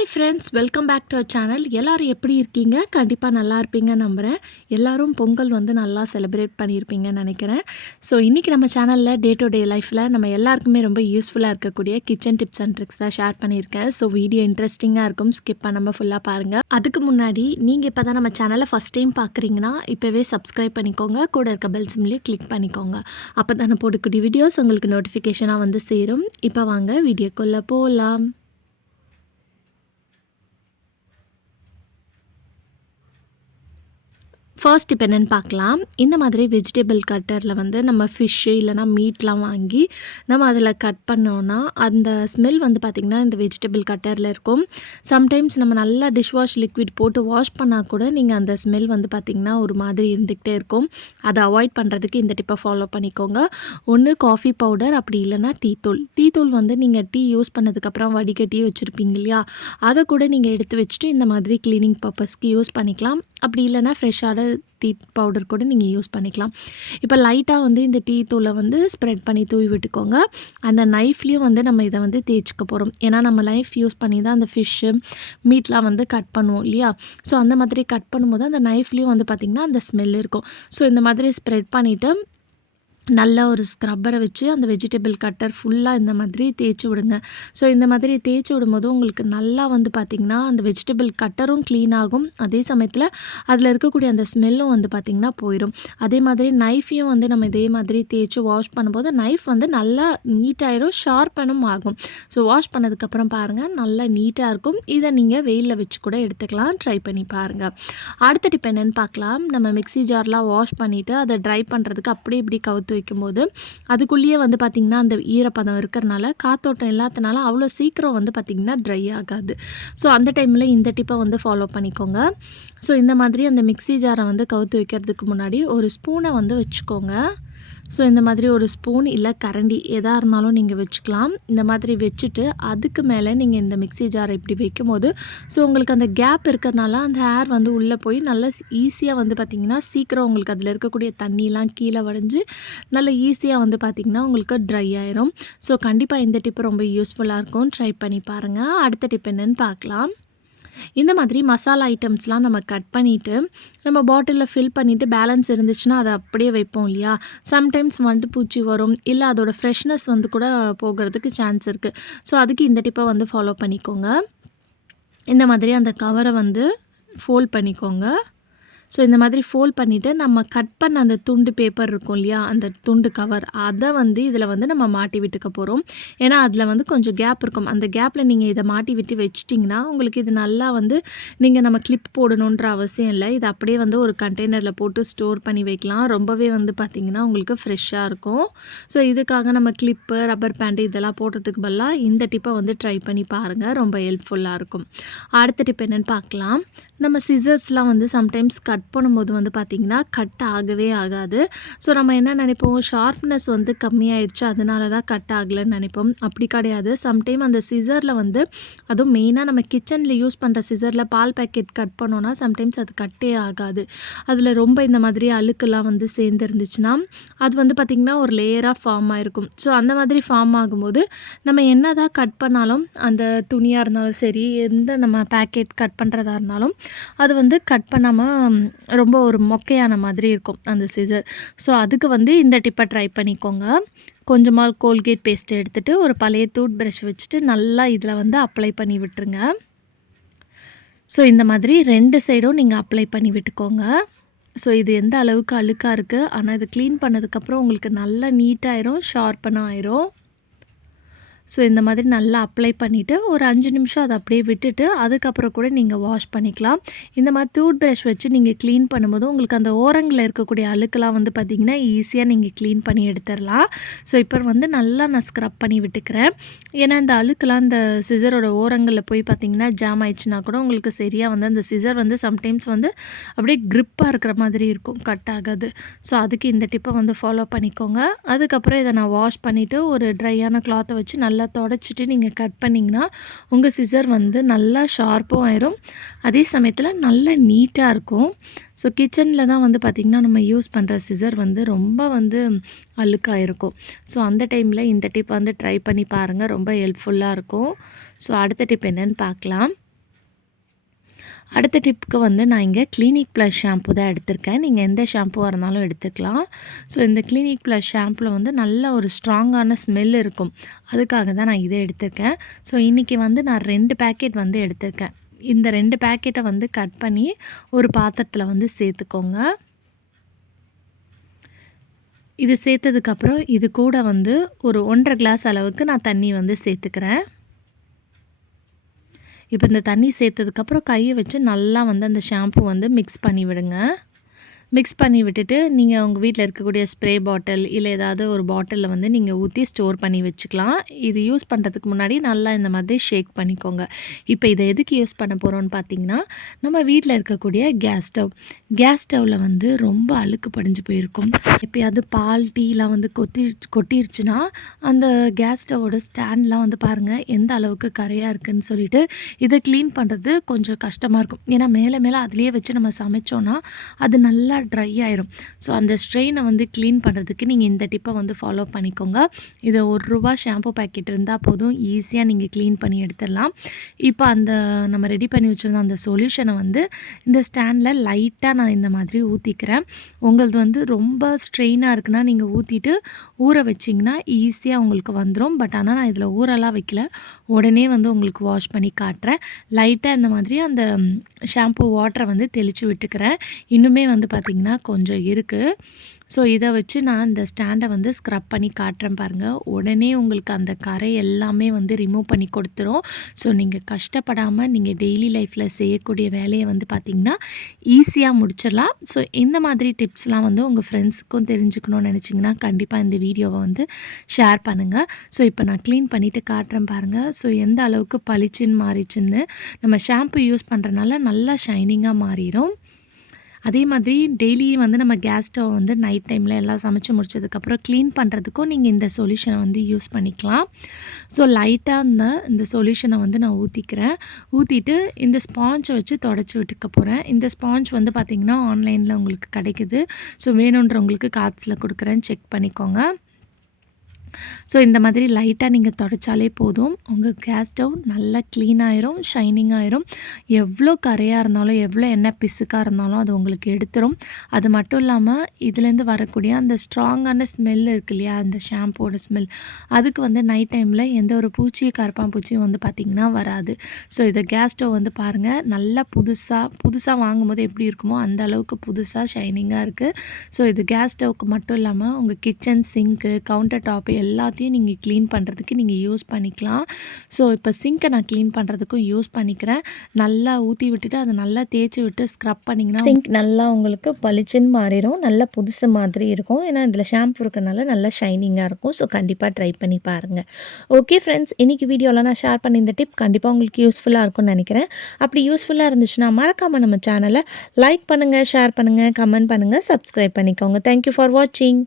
Hi friends welcome back to our channel எல்லோரும் எப்படி இருக்கீங்க? கண்டிப்பாக நல்லா இருப்பீங்க நம்புகிறேன் எல்லோரும் பொங்கல் வந்து நல்லா செலிப்ரேட் பண்ணியிருப்பீங்கன்னு நினைக்கிறேன். ஸோ இன்றைக்கி நம்ம சேனலில் டே டு டே லைஃப்பில் நம்ம எல்லாருக்குமே ரொம்ப யூஸ்ஃபுல்லாக இருக்கக்கூடிய கிச்சன் டிப்ஸ் அண்ட் ட்ரிக்ஸ் தான் ஷேர் பண்ணியிருக்கேன். ஸோ வீடியோ இன்ட்ரெஸ்டிங்காக இருக்கும். ஸ்கிப் பண்ணாமல் ஃபுல்லாக பாருங்கள் அதுக்கு முன்னாடி நீங்கள் இப்போ தான் நம்ம சேனலை ஃபஸ்ட் டைம் பார்க்குறீங்கன்னா இப்போவே சப்ஸ்கிரைப் பண்ணிக்கோங்க. கூட இருக்க பெல் சிம்லேயும் கிளிக் பண்ணிக்கோங்க. அப்போ தானே போடக்கூடிய வீடியோஸ் உங்களுக்கு நோட்டிஃபிகேஷனாக வந்து சேரும். இப்போ வாங்க வீடியோக்குள்ளே போகலாம் ஃபர்ஸ்ட் இப்போ என்னென்னு பார்க்கலாம். இந்த மாதிரி வெஜிடபிள் கட்டரில் வந்து நம்ம ஃபிஷ்ஷு இல்லைனா மீட்லாம் வாங்கி நம்ம அதில் கட் பண்ணோன்னா அந்த ஸ்மெல் வந்து பார்த்திங்கன்னா இந்த வெஜிடபிள் கட்டரில் இருக்கும். சம்டைம்ஸ் நம்ம நல்லா டிஷ் வாஷ் லிக்விட் போட்டு வாஷ் பண்ணால் கூட நீங்கள் அந்த ஸ்மெல் வந்து பார்த்திங்கன்னா ஒரு மாதிரி இருந்துக்கிட்டே இருக்கும். அதை அவாய்ட் பண்ணுறதுக்கு இந்த டிப்பை ஃபாலோ பண்ணிக்கோங்க. ஒன்று காஃபி பவுடர் அப்படி இல்லைனா டீத்தூள் டீத்தூள் வந்து நீங்கள் டீ யூஸ் பண்ணதுக்கப்புறம் வடிகட்டி வச்சுருப்பீங்க இல்லையா? அதை கூட நீங்கள் எடுத்து வச்சுட்டு இந்த மாதிரி க்ளீனிங் பர்பஸ்க்கு யூஸ் பண்ணிக்கலாம். அப்படி இல்லைனா ஃப்ரெஷ்ஷான டீ பவுடர் கூட நீங்கள் யூஸ் பண்ணிக்கலாம். இப்போ லைட்டாக வந்து இந்த டீ தூளை வந்து ஸ்ப்ரெட் பண்ணி தூவி விட்டுக்கோங்க. அந்த நைஃப்லேயும் வந்து நம்ம இதை வந்து தேய்ச்சிக்க போகிறோம் ஏன்னா நம்ம நைஃப் யூஸ் பண்ணி தான் அந்த ஃபிஷ்ஷு மீட்லாம் வந்து கட் பண்ணுவோம் இல்லையா? ஸோ அந்த மாதிரி கட் பண்ணும்போது அந்த நைஃப்லேயும் வந்து பார்த்திங்கன்னா அந்த ஸ்மெல் இருக்கும். ஸோ இந்த மாதிரி ஸ்ப்ரெட் பண்ணிவிட்டு நல்லா ஒரு ஸ்க்ரப்பரை வச்சு அந்த வெஜிடபிள் கட்டர் ஃபுல்லாக இந்த மாதிரி தேய்ச்சி விடுங்க. ஸோ இந்த மாதிரி தேய்ச்சி விடும்போது உங்களுக்கு நல்லா வந்து பார்த்திங்கன்னா அந்த வெஜிடபிள் கட்டரும் க்ளீன் ஆகும். அதே சமயத்தில் அதில் இருக்கக்கூடிய அந்த ஸ்மெல்லும் வந்து பார்த்திங்கன்னா போயிடும் அதே மாதிரி நைஃபையும் வந்து நம்ம இதே மாதிரி தேய்ச்சி வாஷ் பண்ணும்போது நைஃப் வந்து நல்லா நீட்டாயிரும் ஷார்ப்பனும் ஆகும். ஸோ வாஷ் பண்ணதுக்கப்புறம் பாருங்கள் நல்லா நீட்டாக இருக்கும். இதை நீங்கள் வெயிலில் வச்சு கூட எடுத்துக்கலாம். ட்ரை பண்ணி பாருங்கள் அடுத்த டிப் என்னென்னு பார்க்கலாம் நம்ம மிக்சி ஜார்லாம் வாஷ் பண்ணிவிட்டு அதை ட்ரை பண்ணுறதுக்கு அப்படி இப்படி கவுத்து வைக்கும்போது அதுக்குள்ளேயே வந்து பார்த்திங்கன்னா அந்த ஈரப்பதம் இருக்கிறனால காத்தோட்டம் இல்லாதனால அவ்வளோ சீக்கிரம் வந்து பார்த்திங்கன்னா ட்ரை ஆகாது. ஸோ அந்த டைமில் இந்த டிப்பை வந்து ஃபாலோ பண்ணிக்கோங்க. ஸோ இந்த மாதிரி அந்த மிக்சி ஜாரை வந்து கவுத்து வைக்கிறதுக்கு முன்னாடி ஒரு ஸ்பூனை வந்து வச்சுக்கோங்க. ஸோ இந்த மாதிரி ஒரு ஸ்பூன் இல்லை கரண்டி எதாக இருந்தாலும் நீங்கள் வச்சுக்கலாம். இந்த மாதிரி வச்சுட்டு அதுக்கு மேலே நீங்கள் இந்த மிக்சி ஜாரை இப்படி வைக்கும் போது ஸோ உங்களுக்கு அந்த கேப் இருக்கிறனால அந்த ஹேர் வந்து உள்ளே போய் நல்லா ஈஸியாக வந்து பார்த்திங்கன்னா சீக்கிரம் உங்களுக்கு அதில் இருக்கக்கூடிய தண்ணிலாம் கீழே வடைஞ்சு நல்லா ஈஸியாக வந்து பார்த்திங்கன்னா உங்களுக்கு ட்ரை ஆயிரும். ஸோ கண்டிப்பாக இந்த டிப்பு ரொம்ப யூஸ்ஃபுல்லாக இருக்கும். ட்ரை பண்ணி பாருங்கள் அடுத்த டிப் என்னென்னு பார்க்கலாம் இந்த மாதிரி மசாலா ஐட்டம்ஸ்லாம் நம்ம கட் பண்ணிவிட்டு நம்ம பாட்டிலில் ஃபில் பண்ணிவிட்டு பேலன்ஸ் இருந்துச்சுன்னா அதை அப்படியே வைப்போம் இல்லையா? சம்டைம்ஸ் வந்துட்டு பூச்சி வரும். இல்லை அதோடய ஃப்ரெஷ்னஸ் வந்து கூட போகிறதுக்கு சான்ஸ் இருக்குது ஸோ அதுக்கு இந்த டிப்பை வந்து ஃபாலோ பண்ணிக்கோங்க. இந்த மாதிரி அந்த கவரை வந்து ஃபோல்ட் பண்ணிக்கோங்க. ஸோ இந்த மாதிரி ஃபோல்ட் பண்ணிவிட்டு நம்ம கட் பண்ண அந்த துண்டு பேப்பர் இருக்கும் இல்லையா? அந்த துண்டு கவர் அதை வந்து இதில் வந்து நம்ம மாட்டி விட்டுக்க போகிறோம் ஏன்னா அதில் வந்து கொஞ்சம் கேப் இருக்கும். அந்த கேப்பில் நீங்கள் இதை மாட்டி விட்டு வச்சிட்டிங்கன்னா உங்களுக்கு இது நல்லா வந்து நீங்கள் நம்ம கிளிப் போடணுன்ற அவசியம் இல்லை. இது அப்படியே வந்து ஒரு கண்டெய்னரில் போட்டு ஸ்டோர் பண்ணி வைக்கலாம். ரொம்பவே வந்து பார்த்திங்கன்னா உங்களுக்கு ஃப்ரெஷ்ஷாக இருக்கும். ஸோ இதுக்காக நம்ம கிளிப்பு ரப்பர் பேண்ட்டு இதெல்லாம் போடுறதுக்கு பதிலாக இந்த டிப்பை வந்து ட்ரை பண்ணி பாருங்கள் ரொம்ப ஹெல்ப்ஃபுல்லாக இருக்கும். அடுத்த டிப் என்னென்னு பார்க்கலாம். நம்ம சிசர்ஸ்லாம் வந்து சம்டைம்ஸ் கட் கட் பண்ணும்போது வந்து பார்த்திங்கன்னா கட் ஆகவே ஆகாது. ஸோ நம்ம என்ன நினைப்போம்? ஷார்ப்னஸ் வந்து கம்மியாயிடுச்சு அதனால தான் கட் ஆகலைன்னு நினைப்போம். அப்படி கிடையாது. சம்டைம் அந்த சிசரில் வந்து அதுவும் மெயினாக நம்ம கிச்சனில் யூஸ் பண்ணுற சிசரில் பால் பேக்கெட் கட் பண்ணோன்னா சம்டைம்ஸ் அது கட்டே ஆகாது. அதில் ரொம்ப இந்த மாதிரி அழுக்கெல்லாம் வந்து சேர்ந்துருந்துச்சுன்னா அது வந்து பார்த்திங்கன்னா ஒரு லேயராக ஃபார்ம் ஆகிருக்கும் ஸோ அந்த மாதிரி ஃபார்ம் ஆகும்போது நம்ம என்ன தான் கட் பண்ணாலும் அந்த துணியாக இருந்தாலும் சரி எந்த நம்ம பேக்கெட் கட் பண்ணுறதா இருந்தாலும் அது வந்து கட் பண்ணாமல் ரொம்ப ஒரு மொக்கையான மாதிரி இருக்கும் அந்த சிசர் ஸோ அதுக்கு வந்து இந்த டிப்பை ட்ரை பண்ணிக்கோங்க. கொஞ்சமாக கோல்கேட் பேஸ்ட்டை எடுத்துகிட்டு ஒரு பழைய டூத் ப்ரஷ் வச்சுட்டு நல்லா இதில் வந்து அப்ளை பண்ணி விட்டுருங்க. ஸோ இந்த மாதிரி ரெண்டு சைடும் நீங்கள் அப்ளை பண்ணி விட்டுக்கோங்க. ஸோ இது எந்த அளவுக்கு அழுக்காக இருக்குது ஆனால் இது க்ளீன் பண்ணதுக்கப்புறம் உங்களுக்கு நல்லா நீட்டாயிரும் ஷார்ப்பனாக ஆயிரும். ஸோ இந்த மாதிரி நல்லா அப்ளை பண்ணிவிட்டு ஒரு அஞ்சு நிமிஷம் அதை அப்படியே விட்டுட்டு அதுக்கப்புறம் கூட நீங்கள் வாஷ் பண்ணிக்கலாம். இந்த மாதிரி டூத் ப்ரஷ் வச்சு நீங்கள் க்ளீன் பண்ணும்போது உங்களுக்கு அந்த ஓரங்களில் இருக்கக்கூடிய அழுக்கெல்லாம் வந்து பார்த்திங்கன்னா ஈஸியாக நீங்கள் க்ளீன் பண்ணி எடுத்துடலாம். ஸோ இப்போ வந்து நல்லா நான் ஸ்க்ரப் பண்ணி விட்டுக்கிறேன். ஏன்னா இந்த அழுக்கெல்லாம் அந்த சிசரோட ஓரங்களில் போய் பார்த்திங்கன்னா ஜாம் ஆயிடுச்சுன்னா கூட உங்களுக்கு சரியாக வந்து அந்த சிசர் வந்து சம்டைம்ஸ் வந்து அப்படியே க்ரிப்பாக இருக்கிற மாதிரி இருக்கும் கட் ஆகாது. ஸோ அதுக்கு இந்த டிப்பை வந்து ஃபாலோ பண்ணிக்கோங்க. அதுக்கப்புறம் இதை நான் வாஷ் பண்ணிவிட்டு ஒரு ட்ரையான கிளாத்தை வச்சு நல்லா நல்லா தொடச்சிட்டு நீங்கள் கட் பண்ணிங்கன்னா உங்கள் சிசர் வந்து நல்லா ஷார்ப்பும் ஆயிரும். அதே சமயத்தில் நல்ல நீட்டாக இருக்கும். ஸோ கிச்சனில் தான் வந்து பார்த்திங்கன்னா நம்ம யூஸ் பண்ணுற சிசர் வந்து ரொம்ப வந்து அழுக்காக இருக்கும். ஸோ அந்த டைமில் இந்த டிப் வந்து ட்ரை பண்ணி பாருங்கள் ரொம்ப ஹெல்ப்ஃபுல்லாக இருக்கும். ஸோ அடுத்த டிப் என்னென்னு பார்க்கலாம் அடுத்த டிப்புக்கு வந்து நான் இங்கே கிளினிக் ப்ளஸ் ஷாம்பு தான் எடுத்திருக்கேன். நீங்கள் எந்த ஷாம்புவாக இருந்தாலும் எடுத்துக்கலாம். ஸோ இந்த கிளினிக் ப்ளஸ் ஷாம்பில் வந்து நல்ல ஒரு ஸ்ட்ராங்கான ஸ்மெல் இருக்கும். அதுக்காக தான் நான் இதை எடுத்திருக்கேன். ஸோ இன்றைக்கி வந்து நான் ரெண்டு பேக்கெட் வந்து எடுத்திருக்கேன். இந்த ரெண்டு பேக்கெட்டை வந்து கட் பண்ணி ஒரு பாத்திரத்தில் வந்து சேர்த்துக்கோங்க. இது சேர்த்ததுக்கப்புறம் இது கூட வந்து ஒரு ஒன்றரை கிளாஸ் அளவுக்கு நான் தண்ணி வந்து சேர்த்துக்கிறேன். இப்போ இந்த தண்ணி சேர்த்ததுக்கப்புறம் கையை வச்சு நல்லா வந்து அந்த ஷாம்பு வந்து மிக்ஸ் பண்ணி விடுங்க மிக்ஸ் பண்ணி விட்டுட்டு நீங்கள் உங்கள் வீட்டில் இருக்கக்கூடிய ஸ்ப்ரே பாட்டில் இல்லை ஏதாவது ஒரு பாட்டிலில் வந்து நீங்கள் ஊற்றி ஸ்டோர் பண்ணி வச்சுக்கலாம். இது யூஸ் பண்ணுறதுக்கு முன்னாடி நல்லா இந்த மாதிரி ஷேக் பண்ணிக்கோங்க. இப்போ இதை எதுக்கு யூஸ் பண்ண போகிறோம்னு பார்த்தீங்கன்னா நம்ம வீட்டில் இருக்கக்கூடிய கேஸ் ஸ்டவ் கேஸ் ஸ்டவ்வில் வந்து ரொம்ப அழுக்கு படிஞ்சு போயிருக்கும். எப்போயாவது பால் டீலாம் வந்து கொத்தி கொட்டிருச்சுன்னா அந்த கேஸ் ஸ்டவோட ஸ்டாண்ட்லாம் வந்து பாருங்கள் எந்த அளவுக்கு கரையாக இருக்குதுன்னு சொல்லிட்டு இதை க்ளீன் பண்ணுறது கொஞ்சம் கஷ்டமாக இருக்கும். ஏன்னா மேலே மேலே அதுலேயே வச்சு நம்ம சமைச்சோன்னா அது நல்லா ட்ரை ஆயிரும். ஸோ அந்த ஸ்ட்ரெயினை வந்து க்ளீன் பண்ணுறதுக்கு நீங்கள் இந்த டிப்பை வந்து ஃபாலோ பண்ணிக்கோங்க. இதை ஒரு ரூபா ஷாம்பு பேக்கெட் இருந்தால் போதும். ஈஸியாக நீங்கள் க்ளீன் பண்ணி எடுத்துடலாம். இப்போ அந்த நம்ம ரெடி பண்ணி வச்சுருந்த அந்த சொல்யூஷனை வந்து இந்த ஸ்டாண்டில் லைட்டாக நான் இந்த மாதிரி ஊற்றிக்கிறேன் உங்களது வந்து ரொம்ப ஸ்ட்ரெயினாக இருக்குன்னா நீங்கள் ஊற்றிட்டு ஊற வச்சிங்கன்னா ஈஸியாக உங்களுக்கு வந்துடும் பட் ஆனால் நான் இதில் ஊரெல்லாம் வைக்கல. உடனே வந்து உங்களுக்கு வாஷ் பண்ணி காட்டுறேன். லைட்டாக இந்த மாதிரி அந்த ஷாம்பு வாட்டரை வந்து தெளித்து விட்டுக்கிறேன். இன்னுமே வந்து பார்த்திங்கன்னா கொஞ்சம் இருக்குது ஸோ இதை வச்சு நான் இந்த ஸ்டாண்டை வந்து ஸ்க்ரப் பண்ணி காட்டுறேன் பாருங்கள் உடனே உங்களுக்கு அந்த கரை எல்லாமே வந்து ரிமூவ் பண்ணி கொடுத்துரும். ஸோ நீங்கள் கஷ்டப்படாமல் நீங்கள் டெய்லி லைஃப்பில் செய்யக்கூடிய வேலையை வந்து பார்த்திங்கன்னா ஈஸியாக முடிச்சிடலாம். ஸோ இந்த மாதிரி டிப்ஸ்லாம் வந்து உங்கள் ஃப்ரெண்ட்ஸுக்கும் தெரிஞ்சுக்கணும்னு நினச்சிங்கன்னா கண்டிப்பாக இந்த வீடியோவை வந்து ஷேர் பண்ணுங்கள் ஸோ இப்போ நான் க்ளீன் பண்ணிவிட்டு காட்டுறேன் பாருங்கள் ஸோ எந்த அளவுக்கு பளிச்சுன்னு மாறிச்சுன்னு நம்ம ஷாம்பு யூஸ் பண்ணுறனால நல்லா ஷைனிங்காக மாறிடும் அதே மாதிரி டெய்லி வந்து நம்ம கேஸ் ஸ்டவ் வந்து நைட் டைமில் எல்லாம் சமைச்சு முடிச்சதுக்கப்புறம் க்ளீன் பண்ணுறதுக்கும் நீங்கள் இந்த சொல்யூஷனை வந்து யூஸ் பண்ணிக்கலாம். ஸோ லைட்டாக இந்த இந்த சொல்யூஷனை வந்து நான் ஊற்றிக்கிறேன் ஊற்றிட்டு இந்த ஸ்பாஞ்சை வச்சு தொடச்சி விட்டுக்க போகிறேன் இந்த ஸ்பாஞ்ச் வந்து பார்த்திங்கன்னா ஆன்லைனில் உங்களுக்கு கிடைக்குது. ஸோ வேணுன்றவங்களுக்கு கார்ட்ஸில் கொடுக்குறேன். செக் பண்ணிக்கோங்க. ஸோ இந்த மாதிரி லைட்டாக நீங்கள் தொடச்சாலே போதும். உங்கள் கேஸ் ஸ்டவ் நல்லா க்ளீன் ஆயிரும் ஷைனிங் ஆயிரும். எவ்வளோ கரையாக இருந்தாலும் எவ்வளோ எண்ணெய் பிசுக்காக இருந்தாலும் அது உங்களுக்கு எடுத்துரும். அது மட்டும் இல்லாமல் இதுலேருந்து வரக்கூடிய அந்த ஸ்ட்ராங்கான ஸ்மெல் இருக்கு இல்லையா? அந்த ஷாம்போட ஸ்மெல் அதுக்கு வந்து நைட் டைமில் எந்த ஒரு பூச்சி கரப்பாம்பூச்சியும் வந்து பார்த்திங்கன்னா வராது. ஸோ இதை கேஸ் ஸ்டவ் வந்து பாருங்கள் நல்லா புதுசாக புதுசாக வாங்கும்போது எப்படி இருக்குமோ அந்த அளவுக்கு புதுசாக ஷைனிங்காக இருக்குது ஸோ இது கேஸ் ஸ்டவ்க்கு மட்டும் இல்லாமல் உங்கள் கிச்சன் சிங்க்கு கவுண்டர் டாப்பு எல்லாத்தையும் நீங்கள் க்ளீன் பண்ணுறதுக்கு நீங்கள் யூஸ் பண்ணிக்கலாம். ஸோ இப்போ சிங்க்கை நான் க்ளீன் பண்ணுறதுக்கும் யூஸ் பண்ணிக்கிறேன். நல்லா ஊற்றி விட்டுட்டு அதை நல்லா தேய்ச்சி விட்டு ஸ்க்ரப் பண்ணிங்கன்னா சிங்க் நல்லா உங்களுக்கு பளிச்சுன்னு மாறிடும். நல்லா புதுசு மாதிரி இருக்கும். ஏன்னா இதில் ஷாம்பு இருக்கிறனால நல்லா ஷைனிங்காக இருக்கும். ஸோ கண்டிப்பாக ட்ரை பண்ணி பாருங்கள் ஓகே ஃப்ரெண்ட்ஸ் இன்றைக்கி வீடியோவில் நான் ஷேர் பண்ணி இந்த டிப் கண்டிப்பாக உங்களுக்கு யூஸ்ஃபுல்லாக இருக்கும்னு நினைக்கிறேன். அப்படி யூஸ்ஃபுல்லாக இருந்துச்சுன்னா மறக்காமல் நம்ம சேனலை லைக் பண்ணுங்கள் ஷேர் பண்ணுங்கள் கமெண்ட் பண்ணுங்கள் சப்ஸ்கிரைப் பண்ணிக்கோங்க. தேங்க்யூ ஃபார் வாட்சிங்